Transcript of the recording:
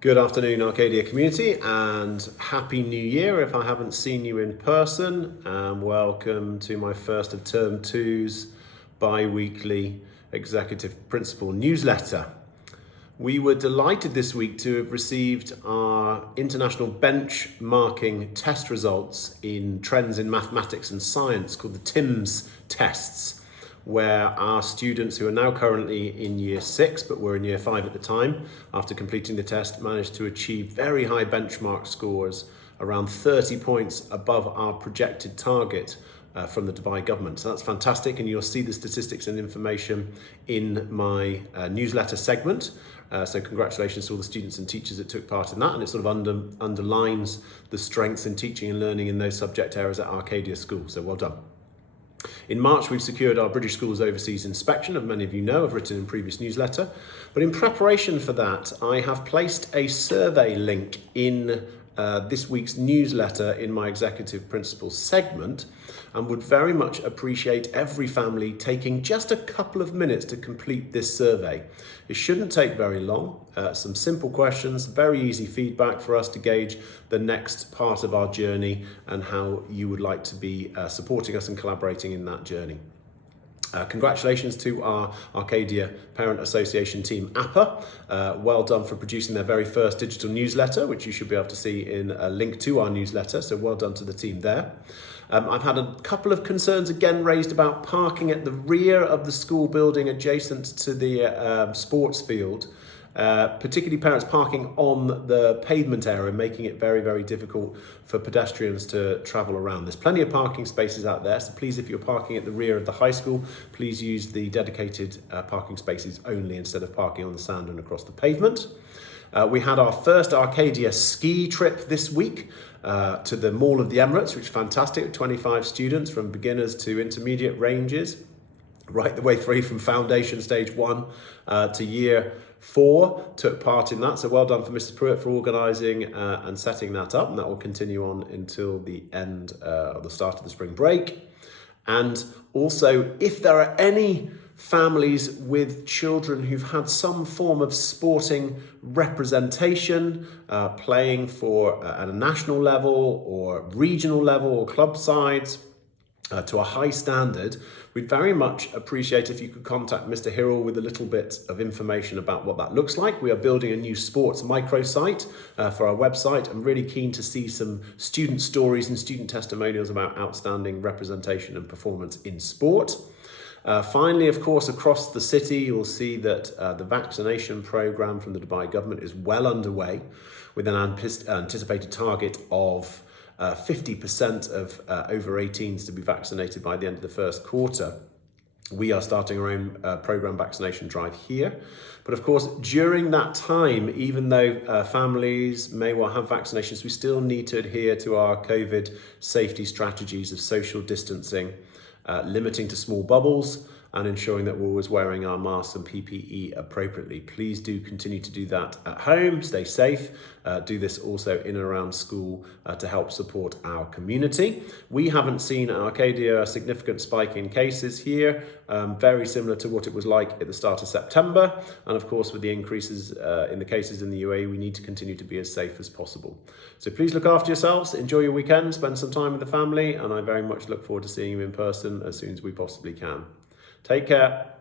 Good afternoon, Arcadia community, and Happy New Year if I haven't seen you in person. Welcome to my first of term two's bi-weekly executive principal newsletter. We were delighted this week to have received our international benchmarking test results in trends in mathematics and science called the TIMSS tests, where our students who are now currently in year 6 but were in year 5 at the time after completing the test managed to achieve very high benchmark scores, around 30 points above our projected target from the Dubai government. So that's fantastic, and you'll see the statistics and information in my newsletter segment. So congratulations to all the students and teachers that took part in that, and it sort of underlines the strengths in teaching and learning in those subject areas at Arcadia School, so well done. In March, we've secured our British Schools Overseas inspection, as many of you know, I've written in previous newsletter. But in preparation for that, I have placed a survey link in this week's newsletter in my Executive Principles segment, and would very much appreciate every family taking just a couple of minutes to complete this survey. It shouldn't take very long, some simple questions, very easy feedback for us to gauge the next part of our journey and how you would like to be supporting us and collaborating in that journey. Congratulations to our Arcadia Parent Association team, APA. Well done for producing their very first digital newsletter, which you should be able to see in a link to our newsletter, so well done to the team there. I've had a couple of concerns again raised about parking at the rear of the school building adjacent to the sports field. Particularly parents parking on the pavement area, making it very, very difficult for pedestrians to travel around. There's plenty of parking spaces out there, so please, if you're parking at the rear of the high school, please use the dedicated parking spaces only instead of parking on the sand and across the pavement. We had our first Arcadia ski trip this week to the Mall of the Emirates, which is fantastic, with 25 students from beginners to intermediate ranges, right the way through from foundation stage 1 to year 4 took part in that. So well done for Mrs. Pruitt for organising and setting that up, and that will continue on until the end of the start of the spring break. And also, if there are any families with children who've had some form of sporting representation, playing for at a national level or regional level or club sides, to a high standard, we'd very much appreciate if you could contact Mr. Hirrell with a little bit of information about what that looks like. We are building a new sports microsite for our website. I'm really keen to see some student stories and student testimonials about outstanding representation and performance in sport. Finally, of course, across the city, you'll see that the vaccination programme from the Dubai government is well underway, with an anticipated target of 50% of over 18s to be vaccinated by the end of the first quarter. We are starting our own programme vaccination drive here. But of course, during that time, even though families may well have vaccinations, we still need to adhere to our COVID safety strategies of social distancing, limiting to small bubbles, and ensuring that we're always wearing our masks and PPE appropriately. Please do continue to do that at home, stay safe, do this also in and around school to help support our community. We haven't seen at Arcadia a significant spike in cases here, very similar to what it was like at the start of September. And of course, with the increases in the cases in the UAE, we need to continue to be as safe as possible. So please look after yourselves, enjoy your weekend, spend some time with the family, and I very much look forward to seeing you in person as soon as we possibly can. Take care.